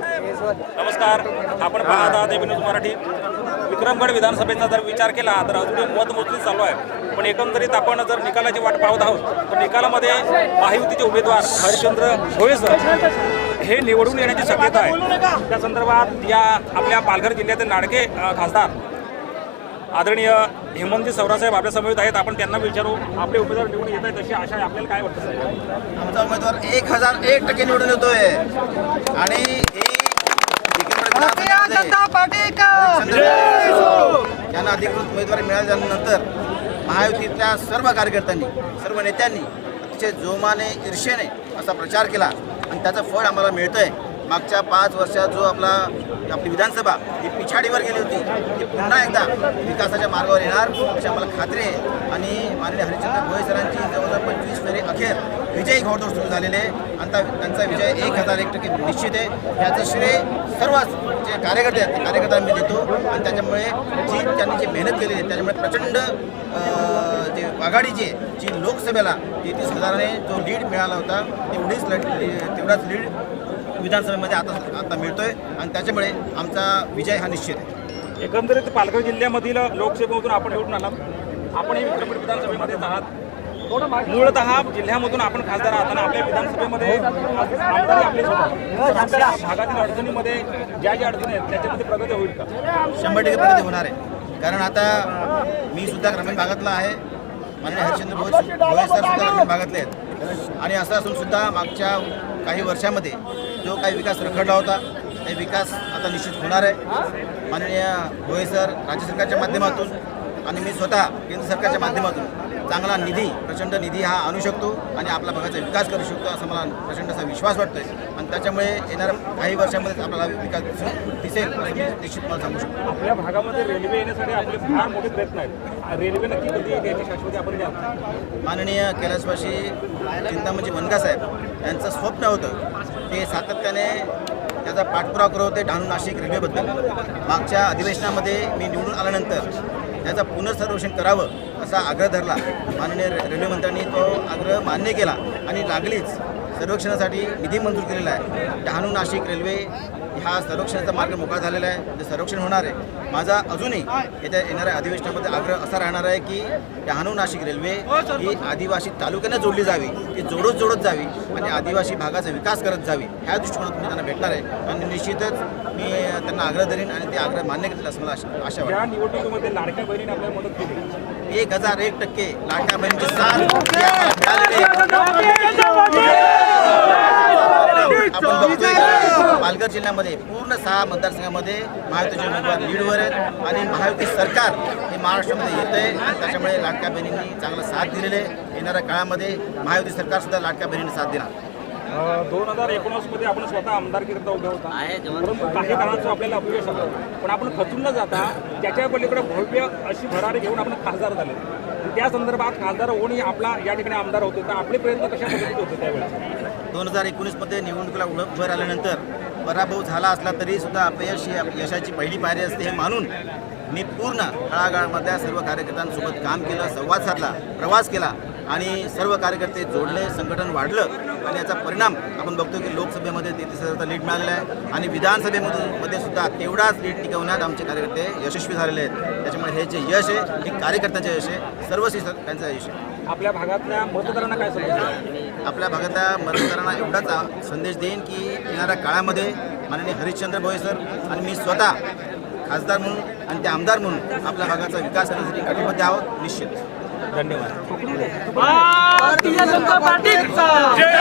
नमस्कार. आपण पाहत आहात विनोद मराठी. विक्रमगड विधानसभेचा जर विचार केला तर अजूनही मतमोजणी चालू आहे. पण एकंदरीत आपण जर निकालाची वाट पाहत आहोत तर निकालामध्ये महायुतीचे उमेदवार हरिश्चंद्र भोये सर हे निवडून येण्याची शक्यता आहे. त्या संदर्भात या आपल्या पालघर जिल्ह्यातील लाडके खासदार आदरणीय हेमंतजी सौरासाहेब आपल्या समवेत आहेत. आपण त्यांना विचारू आपले उमेदवार निवडून येत आहेत अशी आशा आहे. आपल्याला काय वाटतं साहेब? आमचा उमेदवार एक हजार एक टक्के निवडून येतोय. आणि ही त्यांना अधिकृत उमेदवारी मिळाल्यानंतर महायुतीतल्या सर्व कार्यकर्त्यांनी सर्व नेत्यांनी अतिशय जोमाने ईर्षेने असा प्रचार केला. आणि त्याचं फळ आम्हाला मिळतंय. मागच्या पाच वर्षात जो आपला आपली विधानसभा ही पिछाडीवर गेली होती ती पुन्हा एकदा विकासाच्या मार्गावर येणार अशी आम्हाला खात्री आहे. आणि माननीय हरिश्चंद्र भोये सरांची जवळजवळ पंचवीस फेरे अखेर विजयी घोडदौड सुरू झालेले आहे. आणि त्यांचा विजय एक हजार एक टक्के निश्चित आहे. याचं श्रेय सर्वच जे कार्यकर्ते आहेत ते कार्यकर्ता मी देतो. आणि त्याच्यामुळे जी त्यांनी जी मेहनत केली आहे त्याच्यामुळे प्रचंड जे आघाडीची आहे जी लोकसभेला तेहतीस हजाराने जो लीड मिळाला होता तेवढीच लढ तेवढाच लीड विधानसभेमध्ये आता आता मिळतोय आणि त्याच्यामुळे आमचा विजय हा निश्चित आहे. एकंदरीत पालघर जिल्ह्यामधील लोकसभेमधून आपण निवडून आलात. आपण ही विक्रमगड विधानसभेमध्ये आहात. मूळतः जिल्ह्यामधून आपण खासदार आहात आणि आपल्या विधानसभेमध्ये भागातील अडचणीमध्ये ज्या ज्या अडचणी आहेत त्याच्यामध्ये प्रगती होईल का? शंभर टक्के प्रगती होणार आहे. कारण आता मी सुद्धा ग्रामीण भागातला आहे. माननीय हरिश्चंद्र भोये सर सुद्धा ग्रामीण भागातले आहेत. आणि असं असून सुद्धा मागच्या काही वर्षामध्ये जो काही विकास रखडला होता ते विकास आता निश्चित होणार आहे. माननीय भोये सर राज्य सरकारच्या माध्यमातून आणि मी स्वतः केंद्र सरकारच्या माध्यमातून चांगला निधी प्रचंड निधी हा आणू शकतो आणि आपल्या भागाचा विकास करू शकतो असा मला प्रचंड असा विश्वास वाटतोय. आणि त्याच्यामुळे येणाऱ्या काही वर्षांमध्येच आपल्याला विकास दिसून दिसेल निश्चित मला सांगू शकतो. आपल्या भागामध्ये रेल्वे येण्यासाठी आपले फार मोठे प्रयत्न आहेत. रेल्वे नक्की कधी याची शाश्वती आपण माननीय कैलासवासी चिंतामणजी वनगा साहेब यांचं स्वप्न होतं ते सातत्याने त्याचा पाठपुरावा करत होते डहाणू नाशिक रेल्वेबद्दल. मागच्या अधिवेशनामध्ये मी निवडून आल्यानंतर त्याचा पुनर्सर्वेक्षण करावं असा आग्रह धरला. माननीय रे- रेल्वे मंत्र्यांनी तो आग्रह मान्य केला आणि लागलीच. सर्वेक्षणासाठी निधी मंजूर केलेला आहे. डहाणू नाशिक रेल्वे हा सर्वेक्षणाचा मार्ग मोकळा झालेला आहे. ते सर्वेक्षण होणार आहे माझा अजूनही येत्या येणाऱ्या अधिवेशनामध्ये आग्रह असा राहणार आहे की डहाणू नाशिक रेल्वे ही आदिवासी तालुक्याने जोडली जावी ती जोडत जोडत जावी आणि आदिवासी भागाचा विकास करत जावी ह्या दृष्टिकोनातून मी त्यांना भेटणार आहे. आणि निश्चितच मी त्यांना आग्रह धरीन आणि ते आग्रह मान्य करतील असं मला आशा आशा वाटते. एक हजार एक टक्के लाडक्या बहिणीची साथ. आपण बघतोय पालघर जिल्ह्यामध्ये पूर्ण सहा मतदारसंघामध्ये महायुतीचे उमेदवार लीडवर आहेत आणि महायुती सरकार हे महाराष्ट्रामध्ये येत आहे आणि त्याच्यामुळे लाडक्या बहिणींनी चांगला साथ दिलेले आहे. येणाऱ्या काळामध्ये महायुती सरकार सुद्धा लाडक्या बहिणींनी साथ देणार. दोन हजार एकोणीसमध्ये आपण स्वतः आमदारकीकरता उभे होता. परंतु काही काळाचं आपल्याला अपयश आलं. पण आपण खचून न जाता त्याच्या पलीकडे भव्य अशी भरारी घेऊन आपण खासदार झाले. आणि त्या संदर्भात खासदार होऊन आपला या ठिकाणी आमदार होते. तर आपले प्रयत्न कशा पद्धतीचे होते त्यावेळेस? दोन हजार एकोणीसमध्ये निवडणुकीला उभं उभं आल्यानंतर पराभव झाला असला तरीसुद्धा अपयश ही यशाची पहिली पायरी असते हे मानून मी पूर्ण तळागाळामधल्या सर्व कार्यकर्त्यांसोबत काम केलं संवाद साधला प्रवास केला. आणि सर्व कार्यकर्ते जोडले संघटन वाढलं आणि याचा परिणाम आपण बघतो की लोकसभेमध्ये तेहतीस हजारचा लीड मिळालेला आहे आणि विधानसभेमधून मध्ये सुद्धा तेवढाच लीड टिकवण्यात आमचे कार्यकर्ते यशस्वी झालेले आहेत. त्याच्यामुळे हे जे यश आहे हे कार्यकर्त्यांचे यश आहे सर्वस्वी त्यांचं यश आहे. आपल्या भागातल्या मतदारांना काय सांगितलं आपल्या भागातल्या मतदारांना एवढाच संदेश देईन की येणाऱ्या काळामध्ये माननीय हरिश्चंद्र भोये सर आणि मी स्वतः खासदार म्हणून आणि ते आमदार म्हणून आपल्या भागाचा विकास करण्यासाठी कटिबद्ध आहोत निश्चित. धन्यवाद. भारतीय जनता पार्टीचा. भारतीय